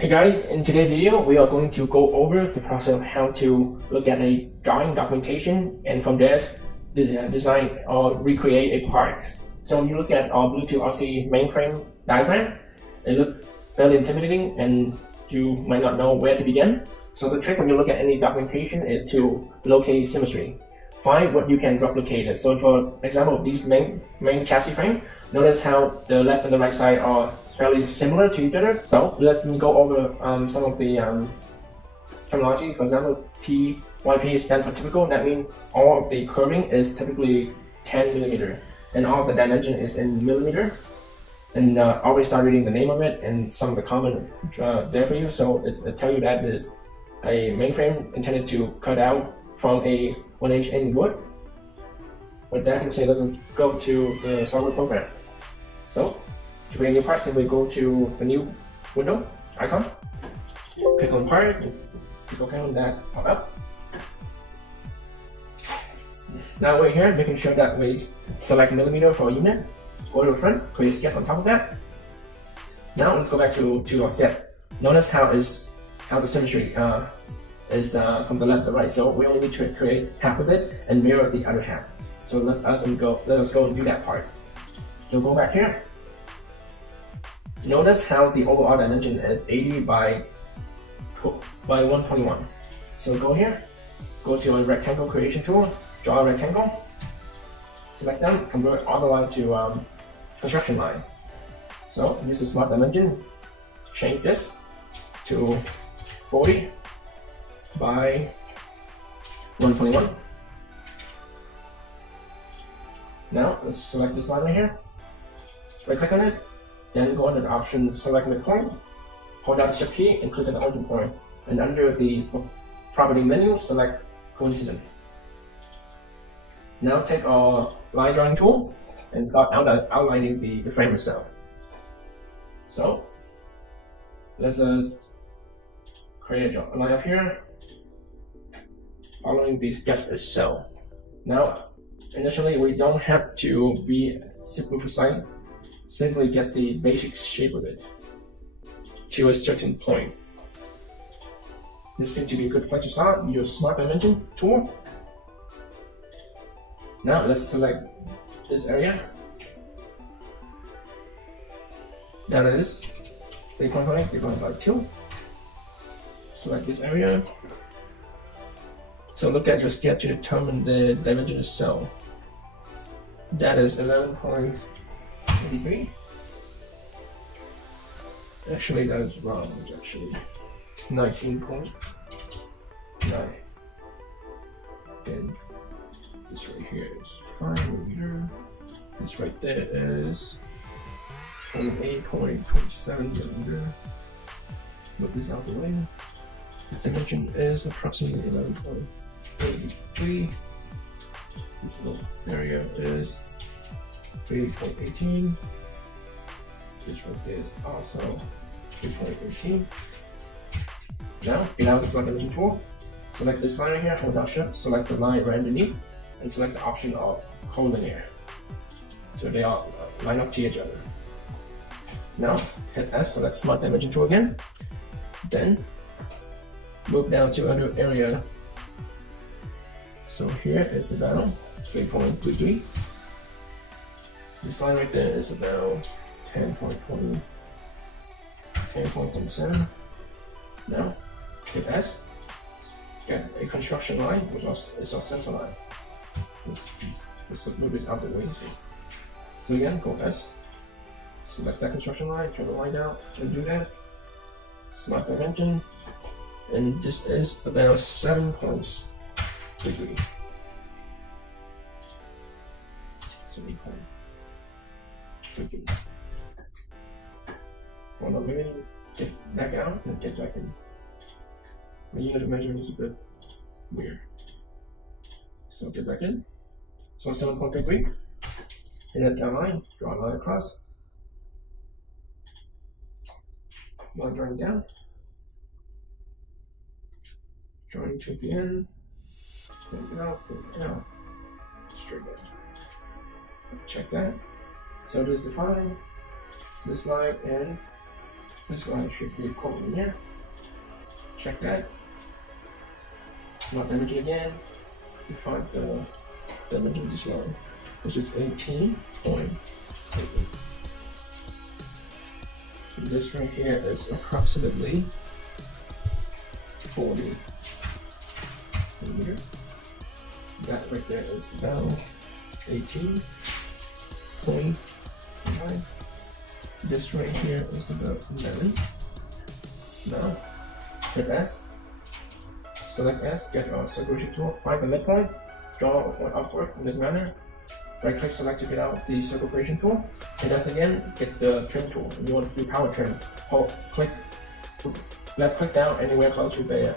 Hey guys, in today's video we are going to go over the process of how to look at a drawing documentation and from there design or recreate a part. So when you look at our Bluetooth RC mainframe diagram, it looks fairly intimidating and you might not know where to begin. So the trick when you look at any documentation is to locate symmetry. Find what you can replicate. So for example, these main chassis frame, notice how the left and the right side are fairly similar to each other. So let's go over some of the terminology. For example, TYP stands for typical. That means all of the curving is typically 10 millimeter, and all of the dimension is in millimeter. And always start reading the name of it and some of the comment is there for you. So it tells you that it is a mainframe intended to cut out from a 1/8 in wood. With that being said, let's go to the SolidWorks program. So to create a new part, simply go to the new window icon, click on part, click OK on that pop up. Now we're here, making sure that we select millimeter for a unit. Go to the front, create a sketch on top of that. Now let's go back to our sketch. Notice how the symmetry is from the left to the right. So we only need to create half of it and mirror the other half. So let us go and do that part. So go back here. Notice how the overall dimension is 80 by 121. So go here, go to a rectangle creation tool, draw a rectangle, select them, convert all the way to construction line. So use the smart dimension, change this to 40 by 121. Now let's select this line right here, right click on it, then go under the option select midpoint, hold down the shift key and click on the origin point, and under the property menu select coincident. Now take our line drawing tool and start outlining the frame itself. So let's create a line up here following the sketch itself. Now initially we don't have to be super precise, simply get the basic shape of it to a certain point. This seems to be a good place to start. Use your smart dimension tool. Now let's select this area. Now that is 3.5, 3.52. Select this area. So look at your sketch to determine the dimension itself. That is 11.83. Actually, that is wrong. Actually, it's 19.9. Then this right here is 5 millimeter. This right there is 28.27 millimeter. Move this out the way. This dimension is approximately 11.33. This little area is 3.18. This right there is also 3.18. Now, get out the select dimension tool. Select this line right here, hold down shift, select the line right underneath, and select the option of collinear. So they all line up to each other. Now, hit S, select smart dimension tool again. Then, move down to under area. So here is about 3.33. This line right there is about 10.20, 10.27. Now, hit S, get a construction line, which is our center line. Let's move this out the way. So again, go S, select that construction line, turn the line down, and do that. Smart dimension, and this is about 7.33. 7.33. Hold on, let me get back out and get back in. My unit of measurement is a bit weird. So get back in. So 7.33. Hit that down line, draw a line across. Line drawing down. Drawing to the end. Bring it out, straight down. Check that. So there's the fine, this line, and This line should be quoted in here. Check that. Smart dimension again. Define the dimension of this line, which is 18.8. This right here is approximately 40 millimeter. That right there is about 18.9. This right here is about 11. Now, hit S. Select S, get our separation tool, find the midpoint, draw a point upward in this manner. Right click select to get out the separation tool. Hit S again, get the trim tool. You want to do power trim. Hold, left click down anywhere close to the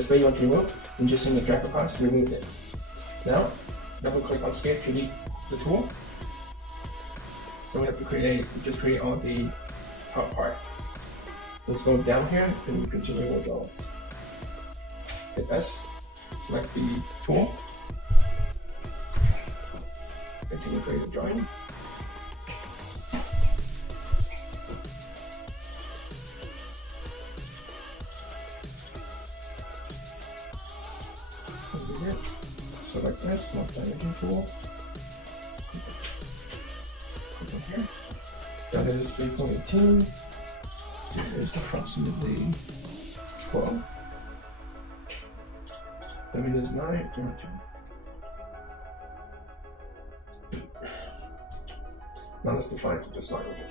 space you want to remove, and just in the drag across, remove it. Now, double click on scale to delete the tool. So we have to create all the top part. Let's go down here and continue with the hit S, select the tool, continue create the drawing. Select that, smart dimension tool. Click on here. That is 3.18. This is approximately 12. That means 9. Now let's define this line over here.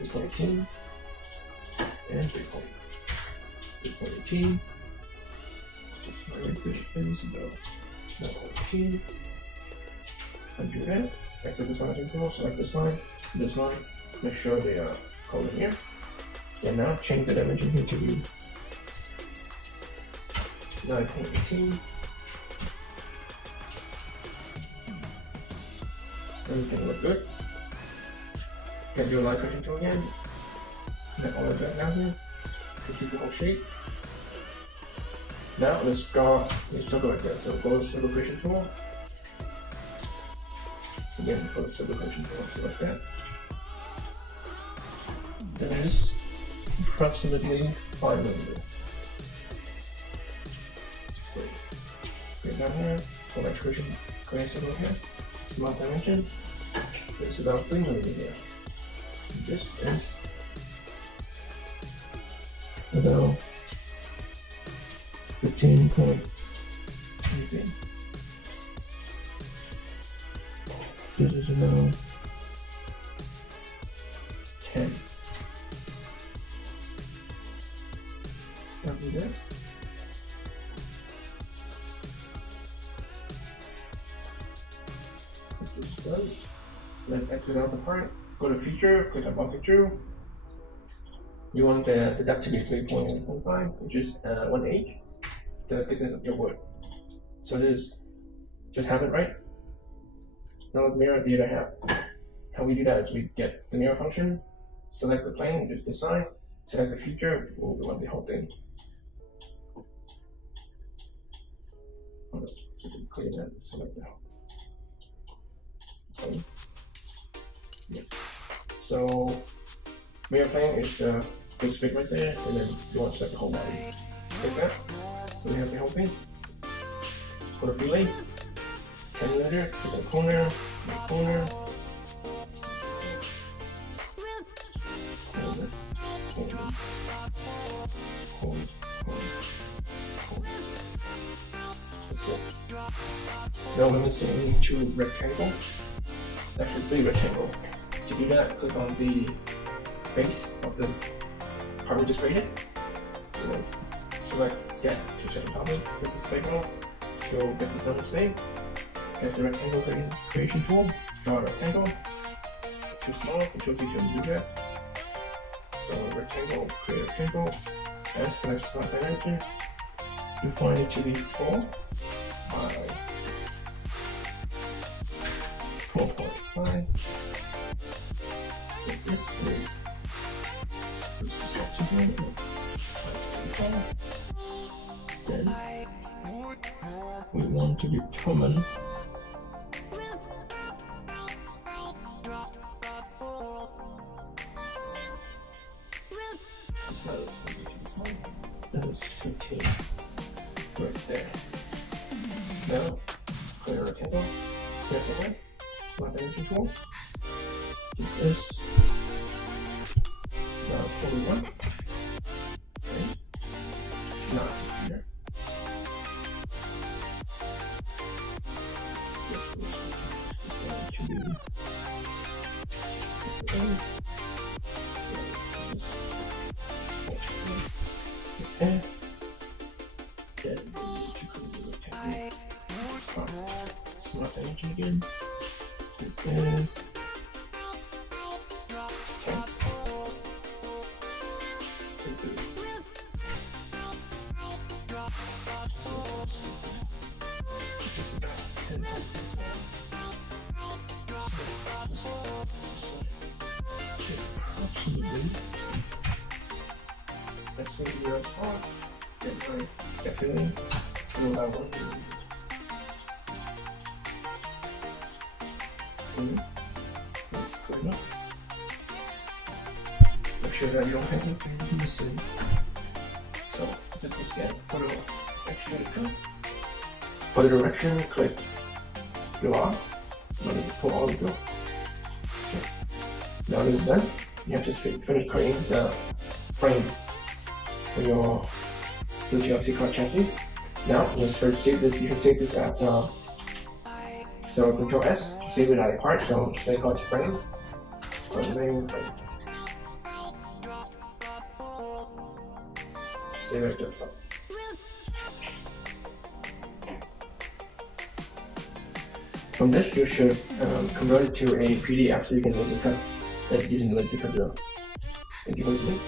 3.18 and 3.18. This line right there is about 9.18. Undo that. Exit this dimension tool, select this line, make sure they are colored here. And now change the dimension here to be 9.18. Everything look good. Get your line correction tool again. Get all of that down here. Keep the whole shape. Now let's draw a circle like that. So go to circle correction tool. Again, for the circle correction tool, select that. That is approximately 5 millimeter. Great down here, for that correction, create circle here. Smart dimension. It's about 3 millimeter. This is about 15.18. This is about 10. Copy that. Just done. Then exit out the part. Go to feature, click on Basic True. You want the depth to be 3.15, which is 1/8, the thickness of your wood. So this just have it right. Now let's mirror the other half. How we do that is we get the mirror function, select the plane, just design, select the feature, we want the whole thing. Just clear that, select the whole. Okay. Yeah. So mirror plane is this bit right there, and then you want to select the whole body. Like that. So we have the whole thing. Go to fillet, 10 millimeter, click on corner, make corner. That's it. Now we're missing 2 rectangles. Actually 3 rectangles. To do that, click on the base of the part we just created. And then select sketch to set the topic, click the spectrum to get this done saved. Get the rectangle creation tool, draw a rectangle. Too small, Control C to undo that. So rectangle, create a rectangle. S, select smart dimension. Define it to be 4 by 4.5. This is how to do it. Then we want to determine This letter is going to be this one. And let's continue right there. Now, clear a rectangle. Here's a way. Select energy tool. Do this. Now, only one. Okay. Not here. This one to be. And then we need to create a rectangle. Select energy again. This is 10. This is about 10. It's approximately that's what you guys saw. Get my scheduling. We'll have one. That's good enough. Make sure that you don't have anything missing. So just this again, put an extra code. For the direction, click draw. Now this is pull all the go. Okay. Now this is done. You have to finish creating the frame for your GLC car chassis. Now let's first save this. You can save this at so Control S to save it at a part. So just say called frame. So Mainframe. Save it just up. From this, you should convert it to a PDF so you can laser cut it using the laser cut drill. Thank you for listening.